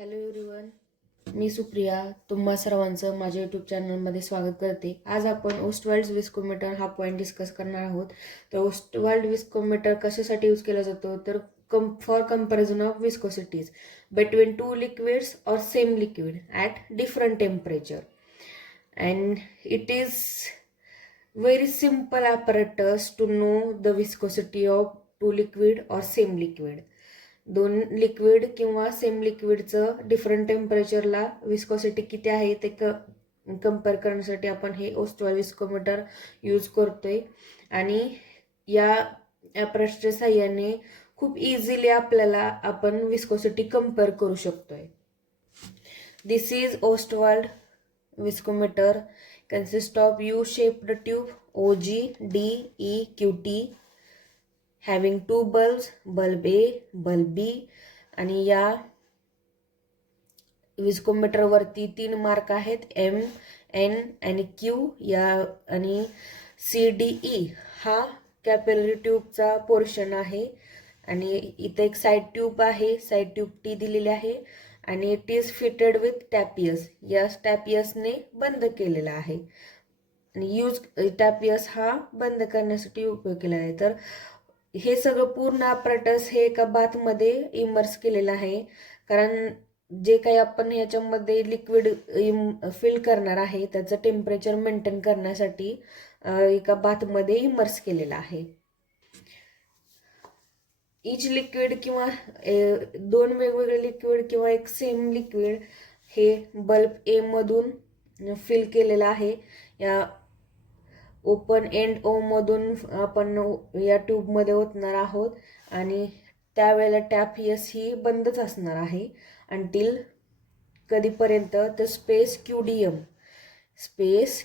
Hello everyone, मी सुप्रिया तुम्हा सर्वांचं माझ्या यूट्यूब चॅनलमध्ये स्वागत करते. आज आपण ओस्टवाल्ड विस्कोमीटर हा पॉईंट डिस्कस करणार आहोत. तर ओस्टवाल्ड विस्कोमीटर कशासाठी यूज केला जातो, तर for comparison of viscosities between two liquids और same liquid at different temperature. And it is very simple apparatus to know the viscosity of two liquid or same liquid. दोन liquid किंवा same लिक्विडचं different टेम्परेचरला viscosity किती आहे ते compare करण्यासाठी आपण हे Ostwald viscometer use करतोय. आणि या ॲपरेटसच्या साहाय्याने खूप इझिली आपण विस्कोसिटी कंपेअर करू शकतोय. This is Ostwald viscometer consists of U-shaped tube OG-DE-QT having two bulbs, bulb A, bulb B. आणि या विस्कोमीटर वरती 3 मार्क आहेत, M, N आणि Q. या आणि CDE हा कॅपिलरी ट्यूबचा पोर्शन आहे. आणि इथे एक साईड ट्यूब आहे, साईड ट्यूब T दिलेली आहे. आणि इट इज फिटेड विथ टॅपियस. या टॅपियसने बंद केलेला आहे. आणि टॅपियस हा बंद करण्यासाठी उपयोग केला आहे. तर हे सगळं पूर्ण ॲपरेटस हे एका बाथमध्ये इमर्स केलेलं आहे, कारण जे काही आपण ह्याच्यामध्ये लिक्विड फिल करणार आहे त्याचं टेम्परेचर मेंटेन करण्यासाठी एका बाथमध्ये इमर्स केलेलं आहे. इच लिक्विड किंवा दोन वेगवेगळे लिक्विड किंवा एक सेम लिक्विड हे बल्ब ए मधून फिल केलेलं आहे. या ओपन एंड ओ मधून आपण या ट्यूबमध्ये ओतणार आहोत. आणि त्यावेळेला टॅपियस ही बंदच असणार आहे अंटील कधीपर्यंत, तर स्पेस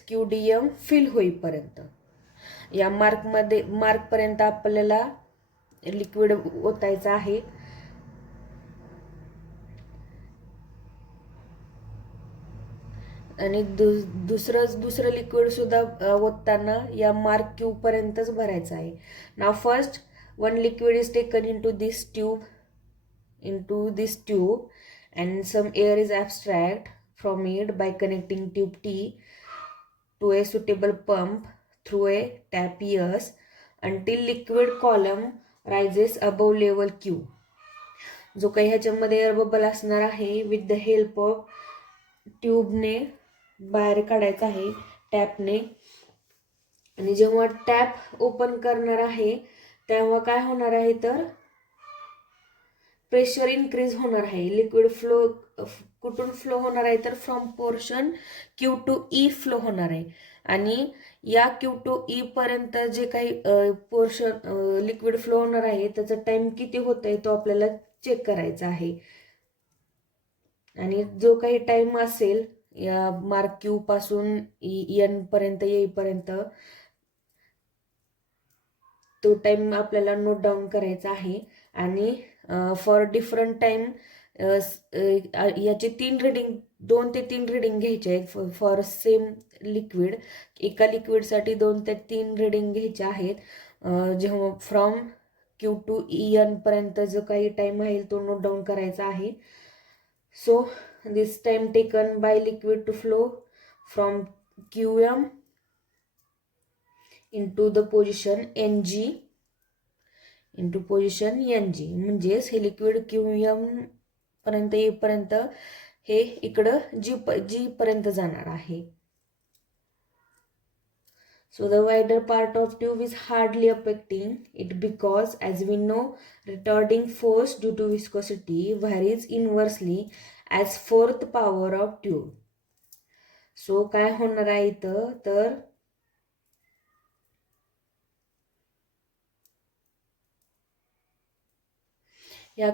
क्यूडीएम फिल होईपर्यंत. या मार्कपर्यंत आपल्याला लिक्विड ओतायचं आहे. आणि दुसरं लिक्विड सुद्धा ओतताना या मार्क क्यू पर्यंतच भरायचं आहे. नाव first one liquid is taken into this tube and some air is abstract from it by connecting tube T to a suitable pump through a tapius until liquid column rises above level Q. जो काही ह्याच्यामध्ये air bubble असणार आहे with the help of ट्यूबने बाहेर काढायचा आहे टॅपने. आणि जेव्हा टॅप ओपन करणार आहे तेव्हा काय होणार आहे, तर प्रेशर इन्क्रीज होणार आहे. लिक्विड फ्लो कुठून फ्लो होणार आहे, तर from portion Q to E flow होणार आहे. आणि या Q to E पर्यंत जे काही पोर्शन लिक्विड फ्लो होणार आहे त्याचा टाइम किती होतोय तो आपल्याला चेक करायचा आहे. आणि जो काही टाइम असेल या मार्क Q पासून N पर्यंत येईपर्यंत तो टाइम आपल्याला नोट डाऊन करायचा आहे. आणि फॉर डिफरंट टाइम याचे 2 ते 3 रिडिंग घ्यायचे आहेत फॉर सेम लिक्विड. एका लिक्विडसाठी 2 ते 3 रिडिंग घ्यायचे आहेत. जेव्हा फ्रॉम Q to EN पर्यंत जो काही टाइम आहे तो नोट डाऊन करायचा आहे. So this time taken by liquid to flow from QM into the position NG into position NG. म्हणजेच हे लिक्विड QM पर्यंत येईपर्यंत हे इकडं G पर्यंत जाणार आहे. So the wider part of tube is hardly affecting it because, as we know, retarding force due to viscosity varies inversely as fourth power of tube. So काय होणार आहे इथं, तर या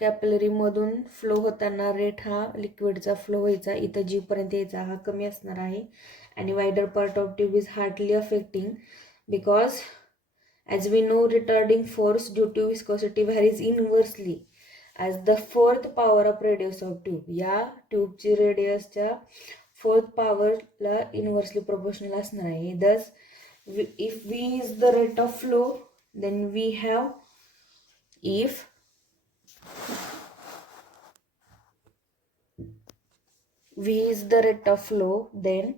कॅपिलरी मधून फ्लो होताना रेट हा लिक्विडचा फ्लो व्हायचा इथं G पर्यंत यायचा हा कमी असणार आहे. आणि wider part of tube is hardly affecting because as we know retarding force due to viscosity varies inversely as the fourth power of radius of tube. या ट्यूबची रेडियसच्या फोर्थ पॉवरला इनव्हर्सली प्रोपोर्शनल असणार आहे. Thus if V is the rate of flow then we have if V is the rate of flow, then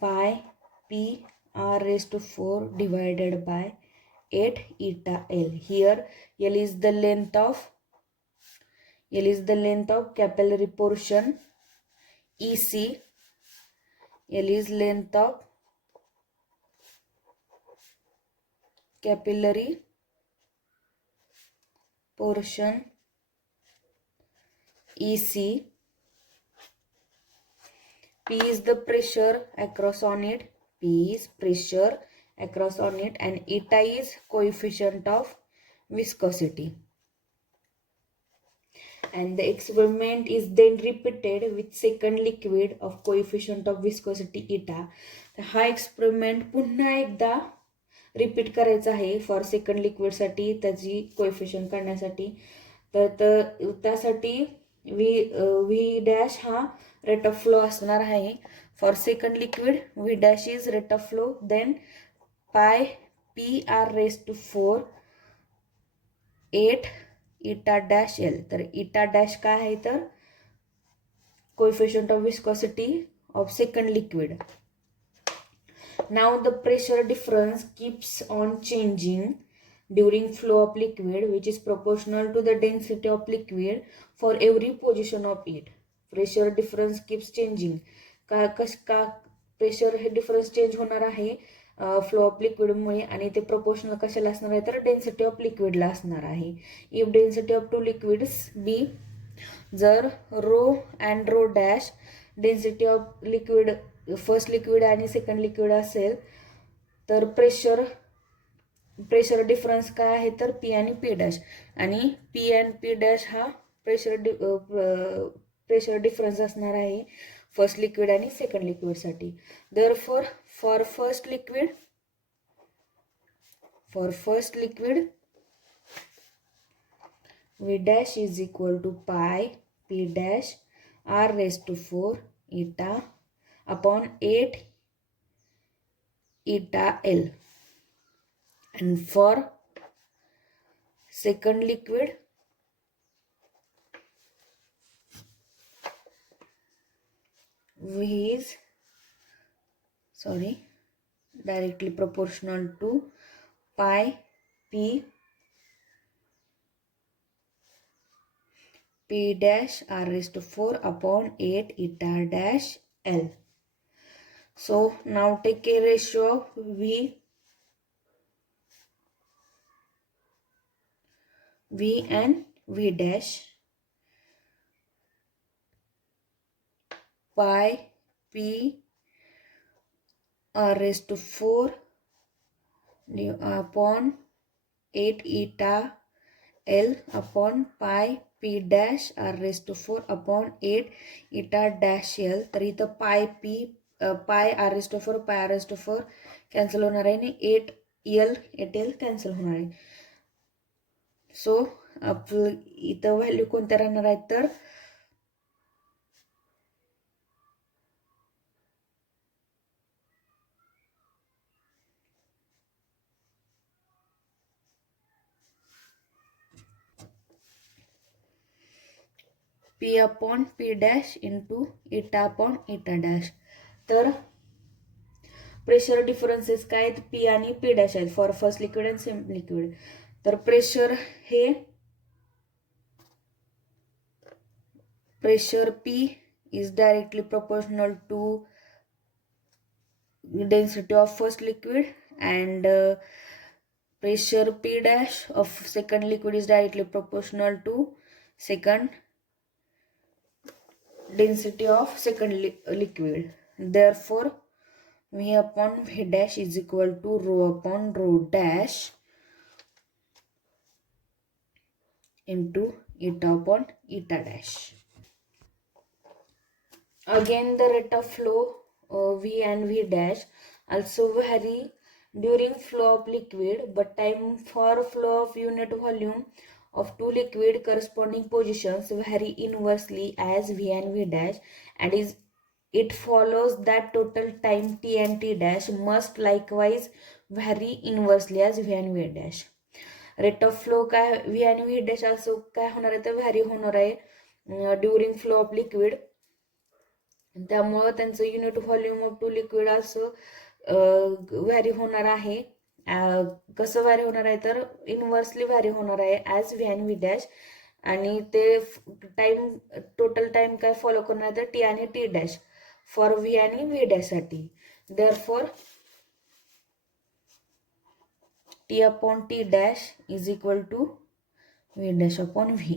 pi p r raised to 4 divided by 8 eta L. Here L is the length of capillary portion, EC. L is length of capillary portion, EC. P is the pressure across on it. P is pressure across on it, and eta is coefficient of viscosity. And the experiment is then repeated with second liquid of coefficient of viscosity eta. हा experiment पुन्हा एकदा repeat करायचा आहे for second लिक्विडसाठी त्याची coefficient काढण्यासाठी. तर त्यासाठी V dash हा रेट ऑफ फ्लो असणार आहे. For second liquid V dash is rate of flow, then pi P R raise to 4 8 eta dash L. तर eta dash काय आहे तर coefficient of viscosity of second liquid. Now the pressure difference keeps on changing during flow of liquid, which is proportional to the density of liquid for every position of it. Pressure difference keeps changing. का pressure हे difference change होणार आहे flow of लिक्विडमुळे, आणि ते proportional कशाला असणार आहे तर डेन्सिटी ऑफ लिक्विडला असणार आहे. If density of two liquids be, जर rho and rho dash density of liquid first liquid आणि सेकंड लिक्विड असेल तर प्रेशर डिफरन्स काय आहे तर पी आणि पी डॅश, आणि पी अँड पी डॅश हा प्रेशर डिफरन्स असणार आहे फर्स्ट लिक्विड आणि सेकंड लिक्विडसाठी. Therefore for first liquid V dash is equal to pi P dash R raised to 4 eta upon 8 eta L. And for second liquid, V is directly proportional to pi P dash R raised to 4 upon 8 eta dash L. So now take a ratio of V and V dash. Pi P R raised to 4 upon 8 eta L upon pi P dash R raised to 4 upon 8 eta dash L. तर इथं पाय R raised to 4 pi R raised to 4 cancel होणार आहे आणि 8L cancel होणार आहे. So आपलं इथं व्हॅल्यू कोणत्या राहणार आहेत तर P upon P dash into eta upon eta dash. तर प्रेशर डिफरन्सेस काय आहेत P आणि P dash आहेत for first liquid and second liquid. तर pressure P is directly proportional to density of first liquid, and pressure P dash of second liquid is directly proportional to second density of second liquid. Therefore V upon V dash is equal to rho upon rho dash into eta upon eta dash. Again the rate of flow V and V dash also vary during flow of liquid, but time for flow of unit volume of two liquid corresponding positions vary inversely as V and V dash, and is It follows that total time t and t dash must likewise vary inversely as v and v dash. Rate of flow काय V आणि V dash असं काय होणार आहे तर vary होणार आहे during flow of liquid. त्यामुळं त्यांचं unit volume of to liquid असं व्हॅरी होणार आहे. कसं व्हॅरी होणार आहे तर इनव्हर्सली व्हॅरी होणार आहे ॲज व्ही आणि व्ही डॅश. आणि ते टाइम टोटल टाइम काय फॉलो करणार आहे तर टी आणि टी डॅश फॉर व्ही आणि व्ही डॅशसाठी. Therefore t upon t dash is equal to v dash upon v.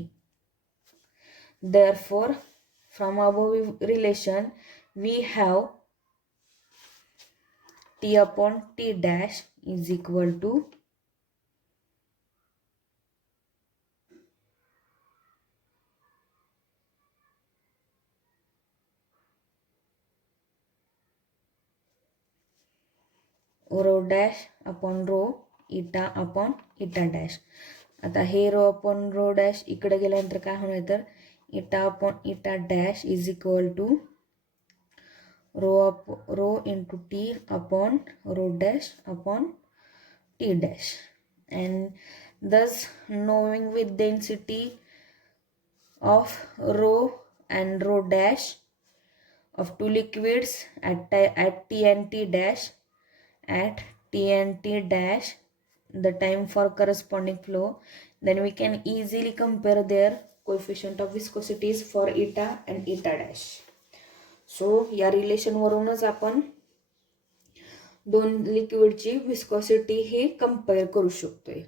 Therefore, from above relation, we have t upon t dash is equal to rho dash upon rho eta upon eta dash. आता हे rho upon rho dash इकडे गेल्यानंतर काय होणार तर eta upon eta dash is equal to rho into t upon rho dash upon t dash. And thus knowing with density of rho and rho dash of two liquids at t and t dash, at t and t dash the time for corresponding flow, then we can easily compare their coefficient of viscosities for eta and eta dash. So या relation वरूनच आपण दोन लिक्विडची viscosity ही compare करू शकतोय.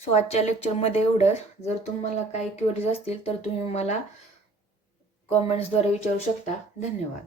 So आजच्या लेक्चरमध्ये एवढंच. जर तुम्हाला काही क्वेरीज असतील तर तुम्ही मला कॉमेंट्सद्वारे विचारू शकता. धन्यवाद.